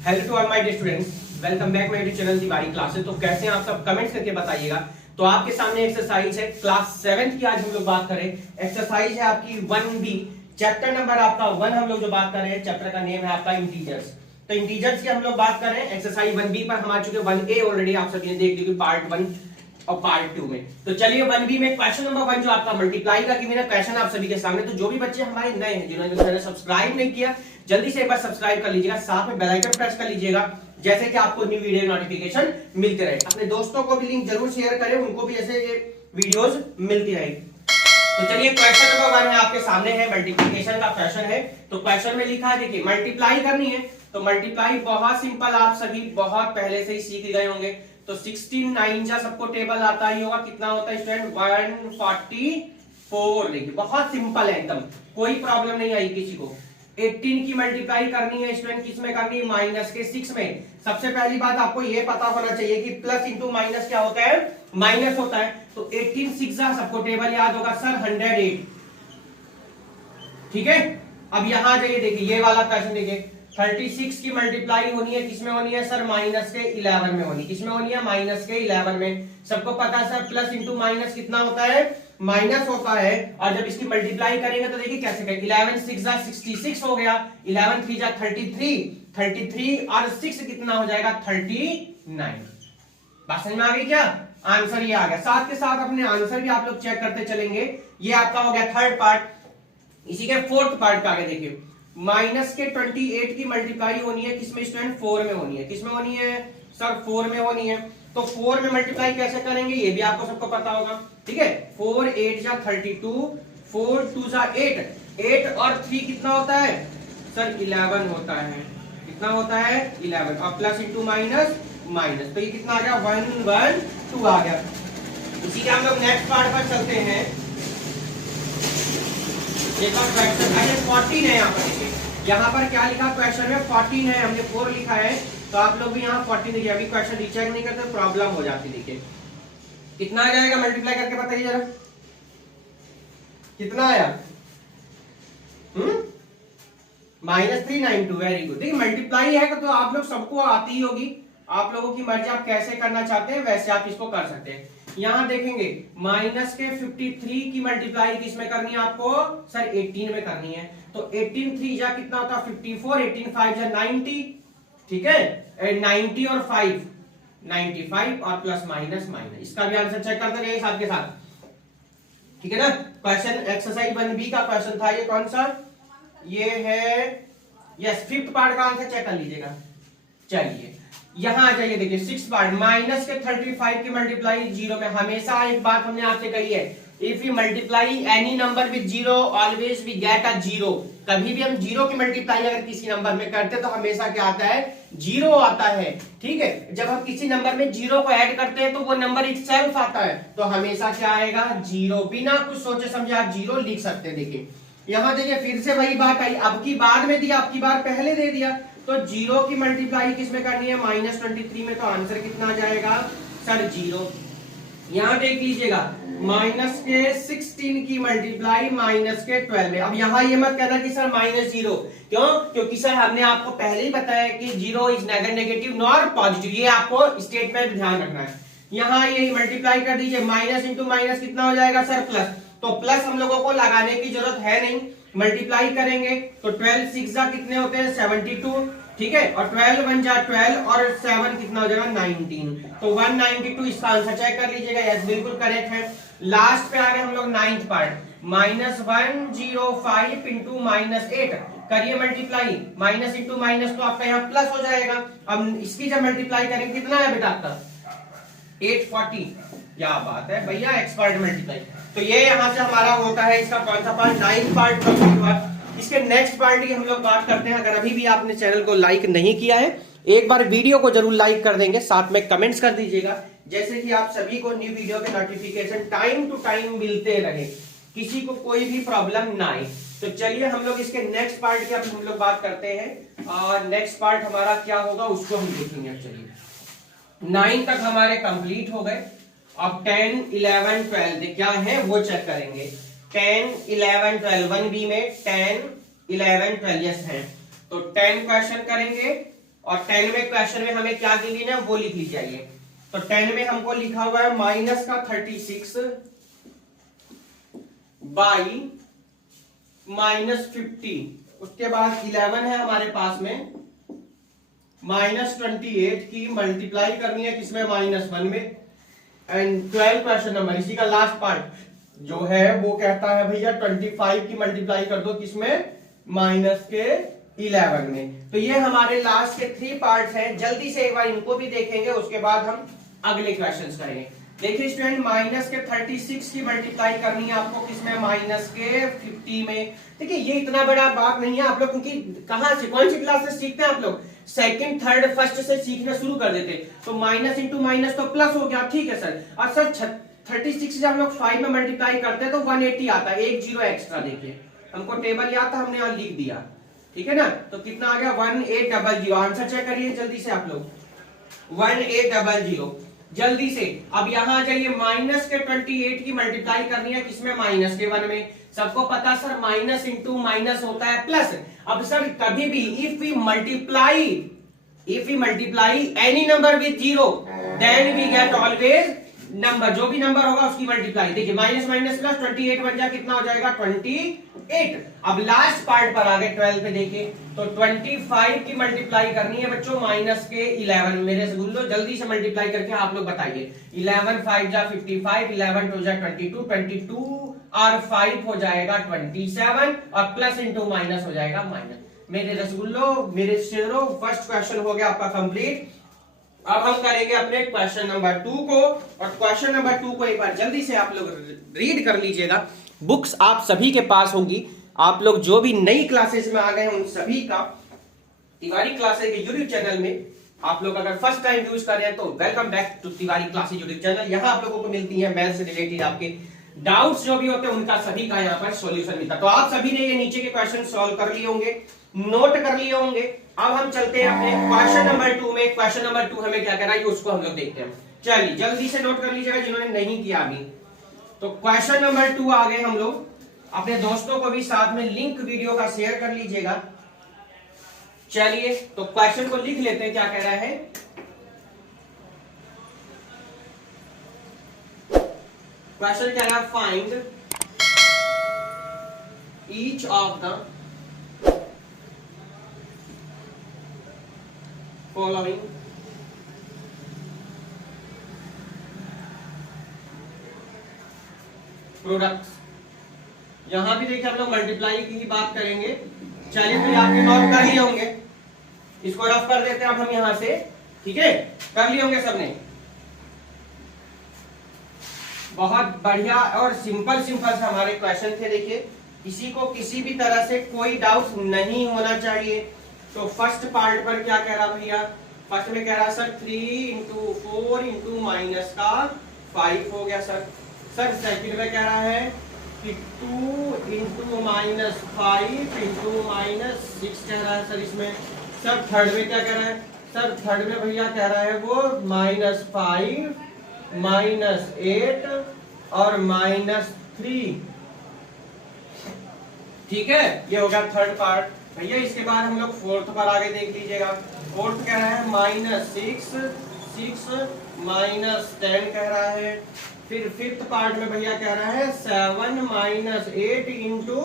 Hello to all my dear students, welcome back my YouTube channel Tiwari classes. तो कैसे हैं आप सब, कमेंट्स करके बताइएगा। तो आपके सामने एक्सरसाइज है क्लास 7 की, आज हम लोग बात करें। एक्सरसाइज है आपकी 1B, चैप्टर नंबर आपका 1 हम लोग जो बात कर रहे हैं, चैप्टर का नेम है आपका इंटीजर्स। तो इंटीजर्स की हम लोग बात कर रहे हैं। एक्सरसाइज 1B पर हम आ चुके हैं। 1A ऑलरेडी आप सभी ने देख ली पार्ट 1 और पार्ट 2 में। तो चलिए 1B में क्वेश्चन नंबर 1 जो आपका मल्टीप्लाई का गिवन है क्वेश्चन आप सभी के सामने। तो जो भी बच्चे हमारे नए हैं, जिन्होंने चैनल सब्सक्राइब नहीं किया, जल्दी से एक बार सब्सक्राइब कर लीजिएगा, साथ में बेल आइकन प्रेस कर लीजिएगा, जैसे कि आपको न्यू वीडियो नोटिफिकेशन मिलते रहे। अपने दोस्तों को भी लिंक जरूर शेयर करें, उनको भी ऐसे वीडियोस मिलती रहे। तो चलिए क्वेश्चन नंबर 1 है आपके सामने है, मल्टीप्लिकेशन का क्वेश्चन है। तो क्वेश्चन में लिखा है, देखिए मल्टीप्लाई करनी है। तो मल्टीप्लाई बहुत सिंपल, आप सभी बहुत पहले से ही सीख गए होंगे। तो 16 9 जा सबको टेबल आता ही होगा, कितना होता है स्टूडेंट 144। देखिए बहुत सिंपल है एकदम, कोई प्रॉब्लम नहीं आई किसी को। 18 की मल्टीप्लाई करनी है स्टूडेंट, किस में करनी है, माइनस के 6 में। सबसे पहली बात आपको ये पता होना चाहिए कि प्लस इंटू माइनस क्या होता है, माइनस होता है। तो 18 6 जा सबको टेबल याद होगा सर 108, ठीक है। अब यहां जाइए, देखिए ये वाला क्वेश्चन देखिए, 36 की मल्टीप्लाई होनी है, किसमें होनी है सर, माइनस के 11 में होनी। किसमें होनी है, माइनस के 11 में। सबको पता है सर प्लस इंटू माइनस कितना होता है, माइनस होता है। और जब इसकी मल्टीप्लाई करेंगे तो देखिए कैसे करेंगे, 11 6 जा 66 हो गया, 11 3 जा 33 और 6 कितना हो जाएगा 39। बात समझ में आ गई क्या, आंसर ये आ गया। साथ के साथ अपने आंसर भी आप लोग चेक करते चलेंगे। ये आपका हो गया थर्ड पार्ट। इसी के फोर्थ पार्ट का आगे देखिए, माइनस के 28 की मल्टीप्लाई होनी है, किसमें स्टूडेंट 4 में होनी है। किसमें होनी है सर, 4 में होनी है। तो 4 में मल्टीप्लाई कैसे करेंगे ये भी आपको सबको पता होगा, ठीक है। 4 8 जा 32, 4 2 जा 8, 8 और 3 कितना होता है सर 11 होता है। कितना होता है 11, और प्लस इंटू माइनस माइनस, तो ये कितना आ गया 1 1 2 आ गया। इसी के हम लोग नेक्स्ट पार्ट पर चलते हैं। क्वेश्चन 14 है, यहाँ पर देखिए, यहाँ पर क्या लिखा क्वेश्चन में 14 है, हमने 4 लिखा है। तो आप लोग भी यहाँ 14 देखिए, अभी क्वेश्चन रीचेक नहीं करते प्रॉब्लम हो जाती। देखिए कितना आ जाएगा, मल्टीप्लाई करके बताइए जरा कितना आया, -392। Very good. देखिए मल्टीप्लाई है तो आप लोग सबको आती ही होगी, आप लोगों की मर्जी, आप कैसे करना चाहते हैं वैसे आप इसको कर सकते हैं। यहां देखेंगे माइनस के 53 की मल्टीप्लाई किसमें करनी है आपको सर 18 में करनी है। तो 18 3 जा कितना होता है 54, 18 5 जा 90, ठीक है। 90 और 5 95 और प्लस माइनस माइनस, इसका भी आंसर चेक करते रहिए साथ के साथ, ठीक है ना। क्वेश्चन एक्सरसाइज 1B का क्वेश्चन था ये, कौन सा, ये है यस, फिफ्थ पार्ट का आंसर चेक कर लीजिएगा। चलिए यहां आ जाइए, देखिए सिक्स पार्ट, माइनस के 35 की मल्टीप्लाई 0 में। हमेशा एक बात हमने आपसे कही है, if you multiply any number with 0 always we get a 0। कभी भी हम 0 की मल्टीप्लाई अगर किसी नंबर में करते हैं तो हमेशा क्या आता है, 0 आता है, ठीक है। जब हम किसी नंबर में 0 को ऐड करते हैं तो वो नंबर इटसेल्फ आता है, तो हमेशा क्या आएगा 0। बिना कुछ सोचे समझे आप 0 लिख सकते हैं। देखिए यहां देखिए फिर से वही बात आई, अब की बाद में दिया, अब की बार पहले दे दिया। तो 0 की मल्टीप्लाई किसमें करनी है, -23 में। तो आंसर कितना आ जाएगा सर 0। यहां देख लीजिएगा, माइनस के 16 की मल्टीप्लाई माइनस के 12 में। अब यहां ये मत कहना कि सर -0, क्यों, क्योंकि सर हमने आपको पहले ही बताया कि 0 इज नेगर नेगेटिव नॉर पॉजिटिव, ये आपको स्टेटमेंट ध्यान रखना है। यहां ये मल्टीप्लाई कर दीजिए, माइनस इंटू माइनस कितना हो जाएगा सर प्लस। तो प्लस हम लोगों को लगाने की जरूरत है नहीं, मल्टीप्लाई करेंगे तो 12 6 जा कितने होते हैं 72, ठीक है। और 12 1 जा 12 और 7 कितना हो जाएगा 19, तो 192। इसका आंसर चेक कर लीजिएगा, यस बिल्कुल करेक्ट है। लास्ट पे आ गए हम लोग नाइन्थ पार्ट, -105 इंटू -8 करिए मल्टीप्लाई, माइनस इंटू माइनस तो आपका यहाँ प्लस हो जाएगा। अब इसकी जब मल्टीप्लाई करेंगे कितना है बेटा आपका 840। क्या बात है भैया, एक्सपर्ट मल्टीप्लाई। तो ये यहां से हमारा होता है इसका कौन सा पार्ट, 9th पार्ट कंप्लीट हुआ। इसके नेक्स्ट पार्ट की हम लोग बात करते हैं। अगर अभी भी आपने चैनल को लाइक नहीं किया है, एक बार वीडियो को जरूर लाइक कर देंगे, साथ में कमेंट्स कर दीजिएगा, जैसे कि आप सभी को न्यू वीडियो के नोटिफिकेशन टाइम टू टाइम मिलते रहे, किसी को कोई भी प्रॉब्लम ना आए। तो चलिए हम लोग इसके नेक्स्ट पार्ट की अब हम लोग बात करते हैं, और नेक्स्ट पार्ट हमारा क्या होगा उसको हम देखेंगे। चलिए 9 तक हमारे कंप्लीट हो गए, अब 10 11 12 क्या है वो चेक करेंगे। 10 11 12 1B में 10 11 12 यस है, तो 10 क्वेश्चन करेंगे और 10 में क्वेश्चन में हमें क्या गिवन है वो लिख लीजिए। तो 10 में हमको लिखा हुआ है माइनस का 36 बाई माइनस 50, उसके बाद 11 है हमारे पास में माइनस 28 की मल्टीप्लाई करनी है किसमें, -1 में। एंड 12 क्वेश्चन नंबर, इसी का लास्ट पार्ट जो है वो कहता है भैया 25 की मल्टीप्लाई कर दो किसमें, -11 में। तो ये हमारे लास्ट के 3 पार्ट्स हैं। जल्दी से एक बार इनको भी देखेंगे, उसके बाद हम अगले क्वेश्चंस करेंगे। देखिए स्टूडेंट, माइनस के 36 की मल्टीप्लाई करनी है आपको किसमें, माइनस के 50 में। देखिए ये इतना बड़ा बात नहीं है आप लोग, क्योंकि कहां से कौन सी क्लास से सीखते हैं आप लोग, सेकंड थर्ड फर्स्ट से सीखना शुरू कर देते। तो माइनस इंटू माइनस तो प्लस हो गया, ठीक है सर। और सर 36 जब हम लोग 5 में मल्टीप्लाई करते हैं तो 180 आता है, एक जीरो एक्स्ट्रा। देखिए हमको टेबल याद था, हमने यहाँ लिख दिया, ठीक है ना। तो कितना आ गया, 1800। आंसर चेक करिए जल्दी से आप लोग, 1800 जल्दी से। अब यहां आ जाइए, माइनस के 28 की मल्टीप्लाई करनी है किसमें, माइनस के 1 में। सबको पता सर माइनस इंटू माइनस होता है प्लस। अब सर कभी भी if we multiply any number with 0 then we get always number, जो भी नंबर होगा उसकी मल्टीप्लाई। देखिए माइनस माइनस प्लस 28 बन जाए कितना हो जाएगा, 28। अब लास्ट पार्ट पर आ गए 12 पे। देखिए तो 25 की मल्टीप्लाई करनी है बच्चों माइनस के 11। मेरे से बोल लो जल्दी से मल्टीप्लाई करके आप लोग बताइए। 11 5 जा 55, 11 2 जा 22, 22 और 5 हो जाएगा 27 और प्लस इंटू माइनस हो जाएगा माइनस। मेरे रसगुल्लो, मेरे शेरों, फर्स्ट क्वेश्चन हो गया आपका कंप्लीट। अब हम करेंगे अपने क्वेश्चन नंबर 2 को, और क्वेश्चन नंबर 2 को एक बार जल्दी से आप लोग रीड कर लीजिएगा। बुक्स आप सभी के पास होंगी, आप लोग जो भी नई क्लासेस में आ गए हैं उन सभी का तिवारी क्लासेस के यूट्यूब चैनल में आप लोग अगर फर्स्ट टाइम यूज कर रहे हैं तो welcome back to Tiwari classes YouTube channel. यहाँ आप लोगों को मिलती है मैथ्स से रिलेटेड आपके डाउट्स जो भी होते हैं उनका सभी का यहाँ पर सॉल्यूशन मिलता है। तो आप सभी ने ये नीचे के क्वेश्चन सॉल्व कर लिए होंगे, नोट कर लिए होंगे। अब हम चलते हैं अपने क्वेश्चन नंबर 2 में। क्वेश्चन नंबर 2 हमें क्या करना है उसको हम लोग देखते हैं। चलिए जल्दी से नोट कर लीजिएगा जिन्होंने नहीं किया अभी। तो क्वेश्चन नंबर 2 आ गए हम लोग। अपने दोस्तों को भी साथ में लिंक वीडियो का शेयर कर लीजिएगा। चलिए तो क्वेश्चन को लिख लेते हैं, क्या कह रहा है। क्वेश्चन क्या है, find each of the following products. यहां भी देखिए हम लोग मल्टीप्लाई की ही बात करेंगे। चलिए तो आपके नोट कर लिए होंगे, इसको रफ कर देते हैं अब हम यहां से, ठीक है। कर लिए होंगे सबने, बहुत बढ़िया और सिंपल से हमारे क्वेश्चन थे। देखिए किसी को किसी भी तरह से कोई डाउट नहीं होना चाहिए। तो फर्स्ट पार्ट पर क्या कह रहा भैया, फर्स्ट में कह रहा सर 3 इंटू 4 इंटू माइनस का 5 हो गया सर। सर सेकंड में कह रहा है कि 2 इंटू माइनस 5 इंटू माइनस 6 कह रहा है सर इसमें। सर थर्ड में क्या कह रहा है, सर थर्ड में भैया कह रहा है वो -5 -8 और -3, ठीक है। ये हो गया थर्ड पार्ट भैया। इसके बाद हम लोग फोर्थ पर आगे देख लीजिएगा। फोर्थ कह रहा है -6 -10 कह रहा है। फिर फिफ्थ पार्ट में भैया कह रहा है 7 -8 इंटू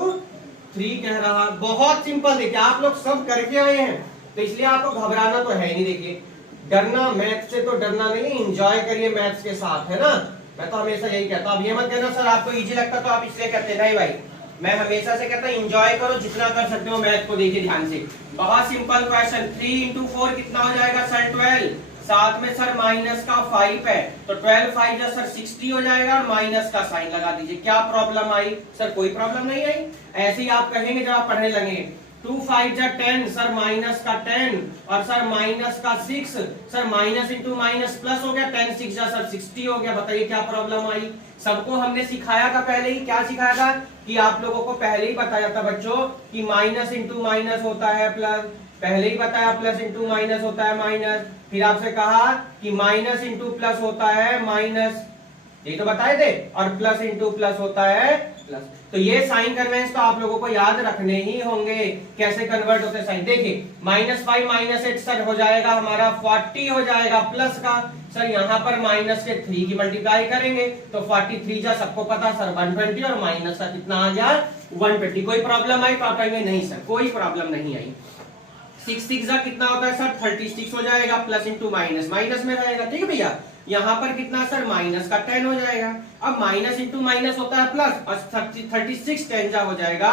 3 कह रहा है। बहुत सिंपल, देखिए आप लोग सब करके आए हैं तो इसलिए आपको घबराना तो है नहीं। देखिए डरना मैथ से तो डरना नहीं, एंजॉय करिए मैथ्स के साथ, है ना। मैं तो हमेशा यही कहता हूँ। अब ये मत कहना सर आपको इजी लगता तो आप इसलिए कहते, नहीं भाई, मैं हमेशा से कहता हूँ एंजॉय करो जितना कर सकते हो मैथ को। देखिए ध्यान से, बहुत सिंपल क्वेश्चन। 3 इंटू 4 कितना हो जाएगा सर 12, साथ में सर माइनस का 5 है तो 12 5 जा सर 60 हो जाएगा और माइनस का साइन लगा दीजिए। क्या प्रॉब्लम आई सर, कोई प्रॉब्लम नहीं आई। ऐसे ही आप कहेंगे जब आप पढ़ने लगेंगे। 2 5 जा 10 सर माइनस का 10 और सर माइनस का 6, sir minus into minus plus हो गया, 10 6 जा सर 60 हो गया। बताइए क्या प्रॉब्लम आई। सबको हमने सिखाया था पहले ही, क्या सिखाया था कि आप लोगों को पहले ही बताया था बच्चों कि माइनस इंटू माइनस होता है प्लस, पहले ही बताया प्लस इंटू माइनस होता है माइनस। फिर आपसे कहा कि माइनस इंटू प्लस होता है माइनस, ये तो बताए थे, और प्लस इंटू प्लस होता है प्लस। तो ये साइन कन्वेंस तो आप लोगों को याद रखने ही होंगे, कैसे कन्वर्ट होते हैं साइन। देखिए -5 -8 सर हो जाएगा हमारा 40 हो जाएगा प्लस का, सर यहाँ पर माइनस के 3 की मल्टीप्लाई करेंगे तो 43 जा सबको पता सर 120 और माइनस का कितना आ गया 120। कोई प्रॉब्लम आई तो आप कहेंगे नहीं सर कोई प्रॉब्लम नहीं आई। 6 6 जा कितना होता है सर 36 हो जाएगा, प्लस इंटू माइनस माइनस में रहेगा, ठीक है भैया। यहाँ पर कितना सर माइनस का 10 हो जाएगा। अब माइनस इंटू माइनस होता है प्लस, और 36 10 जा हो जाएगा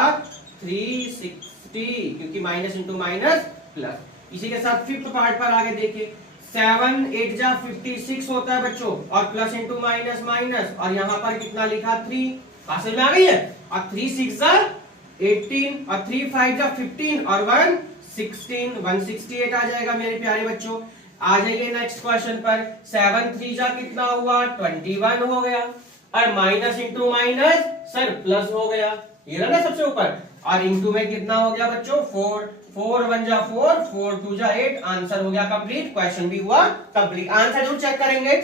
360, क्योंकि माइनस इंटू माइनस प्लस। इसी के साथ फिफ्थ पार्ट पर आगे देखिए, 7 8 जा 56 होता है बच्चों, और प्लस इंटू माइनस माइनस, और यहाँ पर कितना लिखा 3, हासिल में आ गई है। और 3 6 जा 18, और 3 5 जा 15, और 1 16, 168 आ जाएगा मेरे प्यारे बच्चों। आ जाइए नेक्स्ट क्वेश्चन पर, 7 3 जा कितना हुआ 21 हो गया, और minus into minus sir plus हो गया, ये रहा ना सबसे ऊपर, और इंटू में कितना हो गया बच्चों 4 4 1 जा 4 4 2 जा 8, आंसर हो गया कंप्लीट, क्वेश्चन भी हुआ कंप्लीट। आंसर जरूर चेक करेंगे,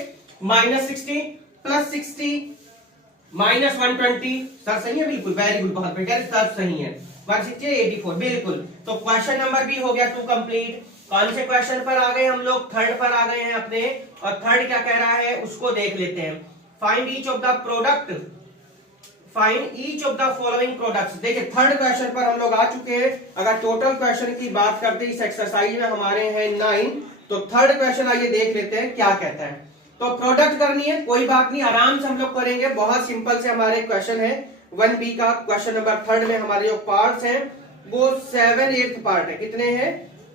-60 प्लस 60 -120, सर सही है बिल्कुल, वेरी गुड, बहुत बढ़िया, सब सही है। 160 84 बिल्कुल। तो क्वेश्चन नंबर भी हो गया 2 कंप्लीट। कौन से क्वेश्चन पर आ गए हम लोग, थर्ड पर आ गए हैं अपने, और थर्ड क्या कह रहा है उसको देख लेते हैं। Find each of the product, find each of the following products. देखिए थर्ड क्वेश्चन पर हम लोग आ चुके हैं। अगर टोटल क्वेश्चन की बात करते इस एक्सरसाइज में हमारे हैं 9, तो थर्ड क्वेश्चन आइए देख लेते हैं क्या कहता है। तो प्रोडक्ट करनी है, कोई बात नहीं, आराम से हम लोग करेंगे, बहुत सिंपल से हमारे क्वेश्चन है 1B का। क्वेश्चन नंबर थर्ड में हमारे जो पार्ट्स हैं वो 7 8 पार्ट है, कितने हैं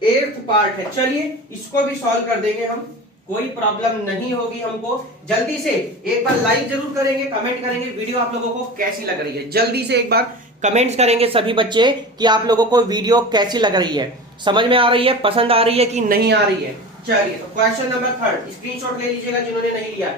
8th पार्ट है। चलिए इसको भी सॉल्व कर देंगे हम, कोई प्रॉब्लम नहीं होगी हमको। जल्दी से एक बार लाइक जरूर करेंगे, कमेंट करेंगे वीडियो आप लोगों को कैसी लग रही है। जल्दी से एक बार कमेंट्स करेंगे सभी बच्चे कि आप लोगों को वीडियो कैसी लग रही है, समझ में आ रही है, पसंद आ रही है कि नहीं आ रही है। चलिए तो क्वेश्चन नंबर थर्ड स्क्रीनशॉट ले लीजिएगा जिन्होंने नहीं लिया,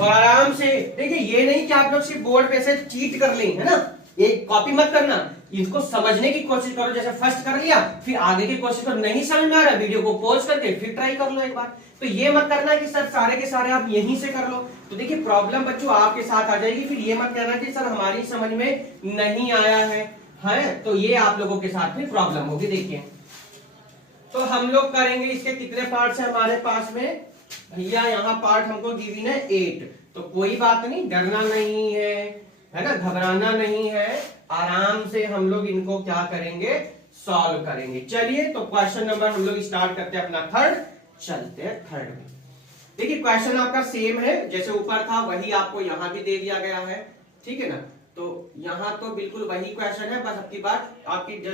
और आराम से देखिए, ये नहीं कि आप लोग सिर्फ बोर्ड पे से चीट कर लें, है ना, ये कॉपी मत करना, इसको समझने की कोशिश करो। जैसे फर्स्ट कर लिया फिर आगे की कोशिश करो, नहीं समझ में आ रहा वीडियो को पॉज करके फिर ट्राई कर लो एक बार। तो ये मत करना कि सर सारे के सारे आप यहीं से कर लो, तो देखिए प्रॉब्लम बच्चों आपके साथ आ जाएगी। फिर ये मत कहना कि सर हमारी समझ में नहीं आया है, तो ये आप लोगों के साथ में प्रॉब्लम होगी। देखिए तो हम लोग करेंगे, इसके कितने पार्ट्स है हमारे पास में भैया, यहाँ पार्ट हमको गिवन है 8, तो कोई बात नहीं, डरना नहीं है ना, घबराना नहीं है, आराम से हम लोग इनको क्या करेंगे सॉल्व करेंगे। चलिए तो क्वेश्चन नंबर हम लोग स्टार्ट करते हैं अपना थर्ड, चलते हैं थर्ड में। देखिए क्वेश्चन आपका सेम है, जैसे ऊपर था वही आपको यहाँ भी दे दिया गया है, ठीक है ना। तो यहाँ तो बिल्कुल वही क्वेश्चन है, बस आपकी बात आपकी जो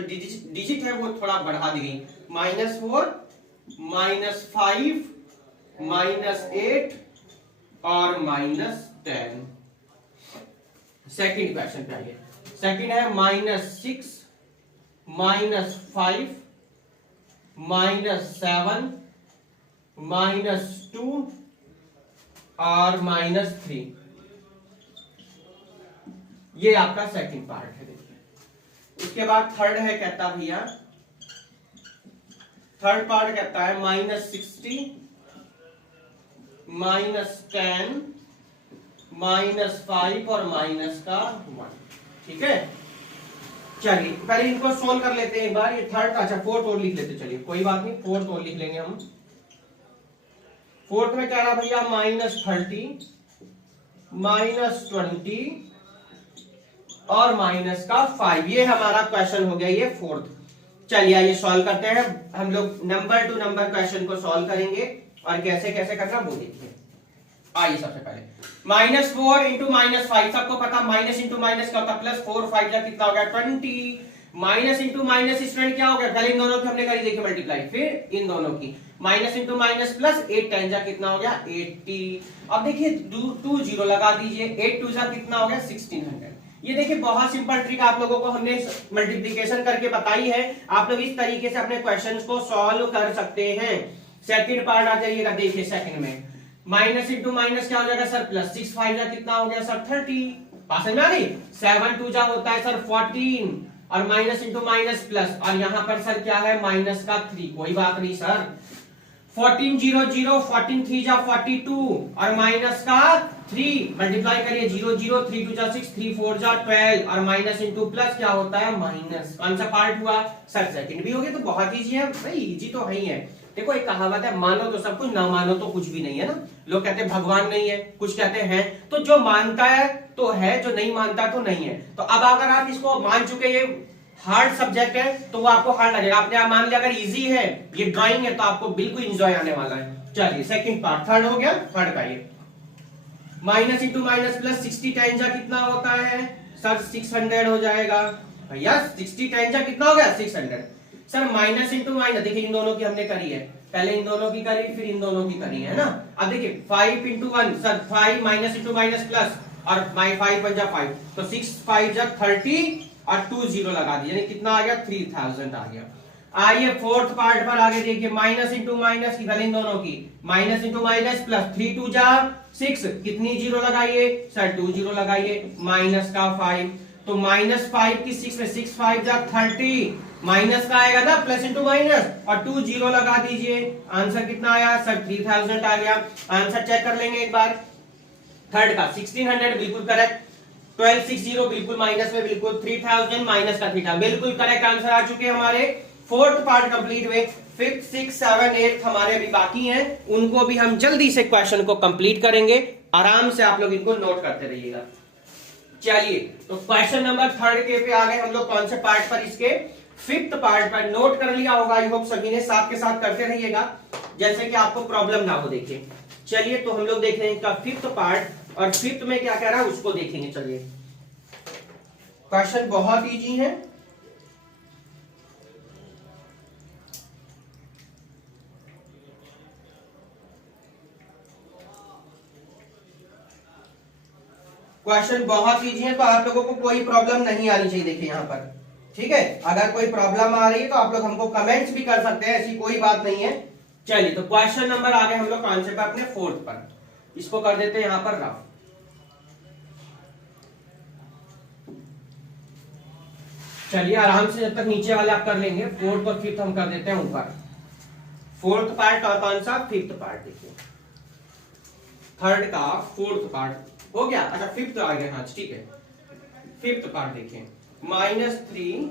डिजिट है वो थोड़ा बढ़ा दी गई, -4 -5 -8 और -10। सेकंड क्वेश्चन पे आइए, सेकंड है -6 -5 -7 -2 और -3। ये आपका सेकंड पार्ट है। देखिए उसके बाद थर्ड है, कहता भैया थर्ड पार्ट कहता है -60 -10 -5 और -1, ठीक है। चलिए पहले इनको सोल्व कर लेते हैं एक बार। ये थर्ड, अच्छा फोर्थ और लिख लेते, चलिए कोई बात नहीं, फोर्थ और लिख लेंगे हम। फोर्थ में क्या रहा भैया -30 -20 और -5, ये हमारा क्वेश्चन हो गया ये फोर्थ। चलिए आइए सॉल्व करते हैं हम लोग, नंबर टू नंबर क्वेश्चन को सॉल्व करेंगे, और कैसे कैसे करना वो देखिए। आइए सबसे पहले -4 इंटू -5, सबको पता माइनस इंटू माइनस क्या होता है प्लस, 4 5 का कितना हो गया 20, माइनस इंटू माइनस स्टूडेंट क्या हो गया, पहले इन दोनों की हमने करी देखिए मल्टीप्लाई, फिर इन दोनों की माइनस इंटू माइनस प्लस, 8 10 जा कितना हो गया 80। अब देखिए 2 0 लगा दीजिए, 8 2 जा कितना हो गया 1600। ये देखिए बहुत सिंपल ट्रिक आप लोगों को हमने मल्टीप्लिकेशन करके बताई है, आप लोग इस तरीके से अपने क्वेश्चंस को सॉल्व कर सकते हैं। सेकंड पार्ट आ जाइएगा, देखिए सेकंड में माइनस इंटू माइनस क्या हो जाएगा सर प्लस, 6 5 जा कितना हो गया सर 30, पास में आ गई, 7 2 जा होता है सर 14, और माइनस इंटू माइनस प्लस, और यहां पर सर क्या है माइनस का 3, कोई बात नहीं सर 1400 14 3 जा 42 और माइनस का 3 मल्टीप्लाई करिए 0 0 3 2 जा 6 3 4 जा 12 और माइनस इंटू प्लस क्या होता है माइनस। कौन सा पार्ट हुआ सर सेकंड भी हो गया। तो बहुत इजी है भाई, इजी तो है ही है। देखो एक कहावत है, मानो तो सब कुछ, ना मानो तो कुछ भी नहीं है ना। लोग कहते हैं भगवान नहीं है, कुछ कहते हैं, तो जो मानता है तो है, जो नहीं मानता तो नहीं है। तो अब अगर आप इसको मान चुके ये हार्ड सब्जेक्ट है तो वो आपको हार्ड लगेगा। आपने आप मान लिया अगर इजी है, ये ड्राइंग है, तो आपको बिल्कुल एंजॉय आने वाला है। चलिए सेकंड पार्ट, थर्ड हो गया। थर्ड का ये minus into minus plus 60 time जा कितना होता है सर 600 हो जाएगा भैया। 60 टाइम जा कितना हो गया 600 सर। माइनस इंटू माइनस, देखिए इन दोनों की हमने करी है, पहले इन दोनों की करी फिर इन दोनों की करी है ना। अब देखिए 5 into 1 sir 5 minus into minus plus और 5 बन जा 5 तो 6 5 जा 30 और 2 0 लगा दिया, यानी कितना आ गया 3000 आ गया। आइए फोर्थ पार्ट पर आगे देखिए, माइनस इंटू माइनस की पहले इन दोनों की, माइनस इंटू माइनस प्लस 3 2 जा 6, कितनी जीरो लगाइए सर 2 0 लगाइए, माइनस का 5 तो माइनस 5 की 6 में 6 5 जा 30, माइनस का आएगा ना प्लस इंटू माइनस और 2 0 लगा दीजिए। आंसर कितना आया सर 3000 आ गया। आंसर चेक कर लेंगे एक बार। थर्ड का 1600 बिल्कुल करेक्ट, 1260 बिल्कुल माइनस में, बिल्कुल 3000 माइनस का थीटा बिल्कुल करेक्ट आंसर आ चुके हैं हमारे। फोर्थ पार्ट कंप्लीट हुए। फिफ्थ 6 7 8 हमारे अभी बाकी हैं, उनको भी हम जल्दी से क्वेश्चन को कंप्लीट करेंगे। आराम से आप लोग इनको नोट करते रहिएगा। चलिए तो क्वेश्चन नंबर थर्ड के पे आ गए हम लोग। कौन से पार्ट पर, इसके फिफ्थ पार्ट पर। नोट कर लिया होगा आई होप सभी ने, साथ के साथ करते रहिएगा जैसे कि आपको प्रॉब्लम ना हो। देखिए चलिए तो हम लोग देख रहे हैं इनका फिफ्थ पार्ट, और फिफ्थ में क्या कह रहा है उसको देखेंगे। चलिए क्वेश्चन बहुत इजी है। क्वेश्चन बहुत इजी है, तो आप लोगों को कोई प्रॉब्लम नहीं आनी चाहिए। देखिए यहाँ पर, ठीक है, अगर कोई प्रॉब्लम आ रही है तो आप लोग हमको कमेंट्स भी कर सकते हैं, ऐसी कोई बात नहीं है। चलिए तो क्वेश्चन नंबर आ गए हम लोग कौन से पर, अपने फोर्थ पर। इसको कर देते हैं यहां पर रफ। चलिए आराम से, जब तक नीचे वाले आप कर लेंगे, फोर्थ और फिफ्थ हम कर देते हैं ऊपर। फोर्थ पार्ट और कौन सा फिफ्थ पार्ट। देखिए थर्ड का फोर्थ पार्ट हो गया। अच्छा फिफ्थ आ गया, हाँ ठीक है। फिफ्थ पार्ट देखिए, -3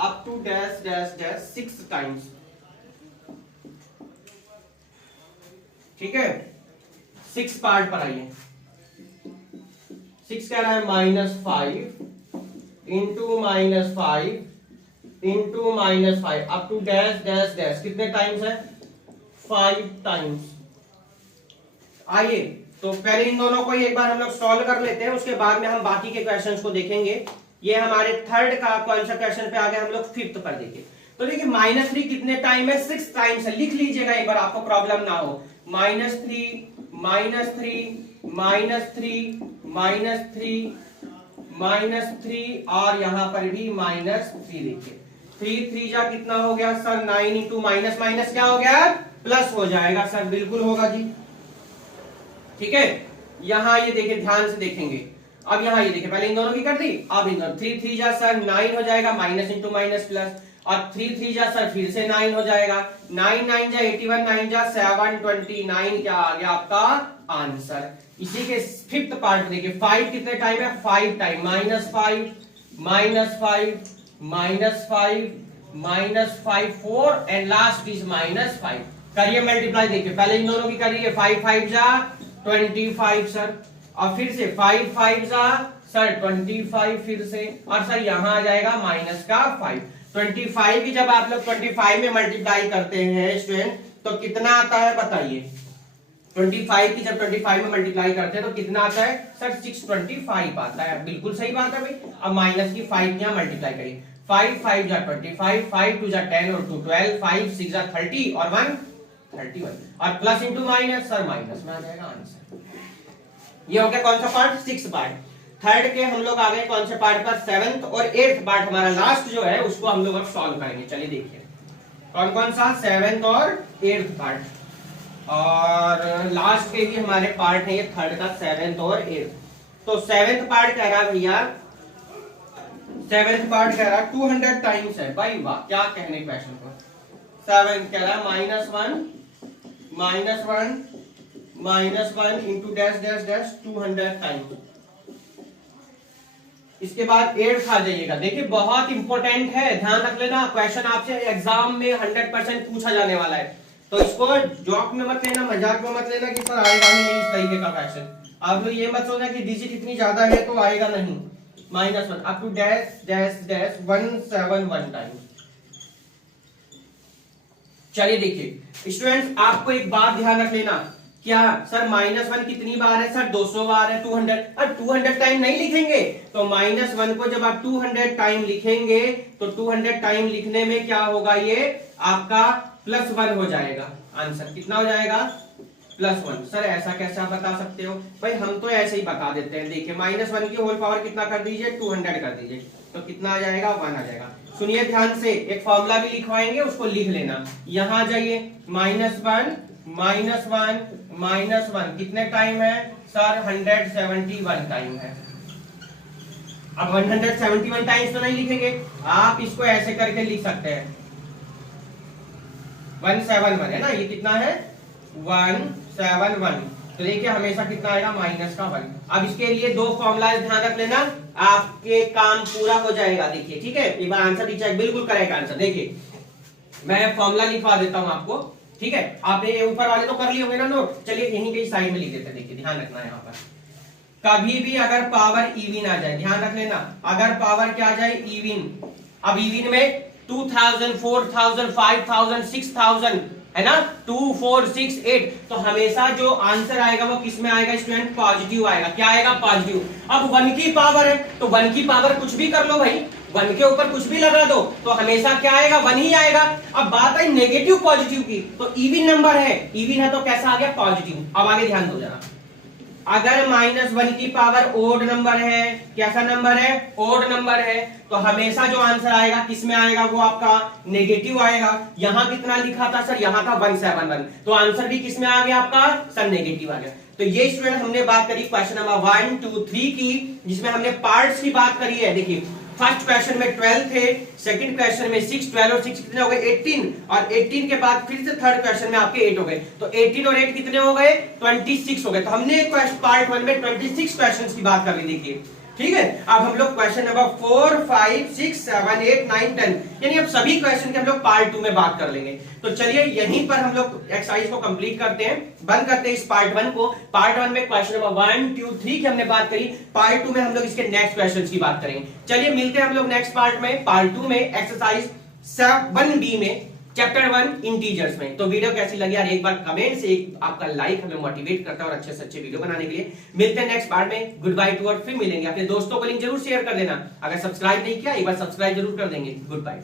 up to dash dash dash 6 times, ठीक है। 6 पार्ट पर आइए। 6 कह रहा है -5 into -5 into -5 up to dash dash dash, कितने टाइम्स है 5 टाइम्स। आइए तो पहले इन दोनों को एक बार हम लोग सॉल्व कर लेते हैं, उसके बाद में हम बाकी के क्वेश्चंस को देखेंगे। ये हमारे थर्ड का कौन सा क्वेश्चन पे आ गए हम लोग फिफ्थ पर। देखिए तो देखिए -3 कितने टाइम है 6 टाइम्स है, लिख लीजिएगा एक बार आपको प्रॉब्लम ना हो। -3 -3 और यहां पर भी -3। देखिए 3 3 जा कितना हो गया सर 9 इंटू माइनस माइनस क्या हो गया प्लस हो जाएगा सर, बिल्कुल होगा जी, ठीक है। यहां ये देखिए ध्यान से देखेंगे। अब यहां ये देखिए, पहले इन दोनों की कर दी, अब इन दोनों 3 3 जा सर 9 हो जाएगा, माइनस इंटू माइनस प्लस, और 3 3 जा सर फिर से 9 हो जाएगा, 9 9 जा 81, 9 जा 729 क्या आ गया आपका आंसर। इसी के फिफ्थ पार्ट देखिए 5 कितने टाइम है 5 टाइम, -5 -5 4 एंड लास्ट इज -5। करिए मल्टीप्लाई, देखिए पहले इन दोनों की करिए, 5 5 जा 25 सर, और फिर से 5 5 जा सर 25 फिर से, और सर यहां आ जाएगा माइनस का 5। 25 की जब आप लोग 25 में मल्टीप्लाई करते हैं स्टूडेंट तो कितना आता है बताइए। 25 की जब 25 में मल्टीप्लाई करते हैं तो कितना आता है सर 625 आता है, बिल्कुल सही बात है भाई। अब माइनस की 5 यहाँ मल्टीप्लाई करिए, 5 5 जा 25, 5 2 जा 10 और 2 12, 5 6 जा 30 और 1 31, और plus into minus sir minus में आ जाएगा आंसर। ये हो गया कौन सा पार्ट 6 पार्ट। थर्ड के हम लोग आ गए कौन से पार्ट पर 7th और 8th पार्ट हमारा लास्ट जो है उसको हम लोग अब सॉल्व करेंगे। चलिए देखिए कौन कौन सा 7th और 8th पार्ट, और लास्ट के भी हमारे पार्ट है ये थर्ड का 7th और 8th। तो 7th पार्ट कह रहा है भैया सेवेंथ पार्ट कह रहा 200 टाइम्स है भाई, वाह क्या कहने क्वेश्चन को। 7 कह रहा -1 into dash dash dash 200 times. इसके बाद 8 आ जाइएगा। देखिए बहुत इंपॉर्टेंट है, ध्यान रख लेना, क्वेश्चन आपसे एग्जाम में 100% पूछा जाने वाला है, तो इसको जॉक में मत लेना, मजाक में मत लेना कि सर आएगा ही नहीं इस तरीके का क्वेश्चन। आप लोग ये मत सोचना कि डिजिट इतनी ज्यादा है तो आएगा नहीं। -1 up to dash dash dash 171 times. चलिए देखिए स्टूडेंट्स, आपको एक बात ध्यान रख लेना, क्या सर -1 कितनी बार है? सर 200 बार है, 200। अब 200 टाइम नहीं लिखेंगे तो -1 को जब आप 200 टाइम लिखेंगे तो 200 टाइम लिखने में क्या होगा, ये आपका +1 हो जाएगा। आंसर कितना हो जाएगा? +1। सर ऐसा कैसे आप बता सकते हो? भाई हम तो ऐसे ही बता देते हैं। देखिए -1 की होल पावर कितना कर दीजिए, 200 कर दीजिए, तो कितना आ जाएगा? 1 आ जाएगा। सुनिए ध्यान से, एक फॉर्मूला भी लिखवाएंगे, उसको लिख लेना। यहां जाइए, -1 कितने टाइम है? सर 171 टाइम है। अब 171 टाइम्स तो नहीं लिखेंगे, आप इसको ऐसे करके लिख सकते हैं, 171 है ना, ये कितना है? 171। तो देखिए हमेशा कितना आएगा? -1। अब इसके लिए 2 फॉर्मूला ध्यान रख लेना, आपके काम पूरा हो जाएगा। देखिए ठीक है, एक बार आंसर दीजिए, बिल्कुल करेक्ट आंसर। देखिए मैं फॉर्मूला लिखवा देता हूं आपको, ठीक है? आपने ऊपर वाले तो कर लिए होंगे ना नोट, चलिए यहीं कहीं साइड में लिख देते हैं। देखिए ध्यान रखना है, यहाँ पर कभी भी अगर पावर इवन आ जाए, ध्यान रख लेना, अगर पावर क्या आ जाए? इवन। अब इवन में 2000, 4000, 5000, 6000 है ना, 2, 4, 6, 8, तो हमेशा जो आंसर आएगा वो किस में आएगा स्टूडेंट? पॉजिटिव आएगा। क्या आएगा? पॉजिटिव। अब 1 की पावर है तो 1 की पावर कुछ भी कर लो भाई, 1 के ऊपर कुछ भी लगा दो तो हमेशा क्या आएगा? 1 ही आएगा। अब बात है नेगेटिव पॉजिटिव की, तो इवन नंबर है, इवन है तो कैसा आ गया? पॉजिटिव। अब आगे ध्यान दो जरा, अगर -1 की पावर ओड नंबर है, कैसा नंबर है? ओड नंबर है, तो हमेशा जो आंसर आएगा किस में आएगा? वो आपका नेगेटिव आएगा। यहां कितना लिखा था सर? यहां था 171, तो आंसर भी किस में आ गया आपका? सर नेगेटिव आ गया। तो ये स्टूडेंट हमने बात करी क्वेश्चन नंबर 1, 2, 3 की, जिसमें हमने पार्ट्स की बात करी है। देखिए फर्स्ट क्वेश्चन में 12 थे, सेकंड क्वेश्चन में 6, 12 और 6 कितने हो गए? 18, और 18 के बाद फिर से थर्ड क्वेश्चन में आपके 8 हो गए, तो 18 और 8 कितने हो गए? 26 हो गए। तो हमने पार्ट 1 में 26 क्वेश्चंस की बात कर ली। देखिए ठीक है, अब हम लोग क्वेश्चन नंबर 4, 5, 6, 7, 8, 9, 10 यानी अब सभी क्वेश्चन के हम लोग पार्ट 2 में बात कर लेंगे। तो चलिए यहीं पर हम लोग एक्सरसाइज को कंप्लीट करते हैं, बंद करते हैं इस पार्ट 1 को। पार्ट 1 में क्वेश्चन नंबर 1, 2, 3 की हमने बात करी, पार्ट 2 में हम लोग इसके नेक्स्ट क्वेश्चंस की बात करेंगे। चलिए मिलते हैं हम लोग नेक्स्ट पार्ट में, पार्ट 2 में, एक्सरसाइज 7B में, चैप्टर 1 इंटीजर्स में। तो वीडियो कैसी लगी यार, एक बार कमेंट से एक आपका लाइक हमें मोटिवेट करता है और अच्छे से अच्छे वीडियो बनाने के लिए। मिलते हैं नेक्स्ट पार्ट में, गुड बाय टू, और फिर मिलेंगे। अपने दोस्तों को लिंक जरूर शेयर कर देना, अगर सब्सक्राइब नहीं किया एक बार सब्सक्राइब जरूर कर देंगे। Good bye.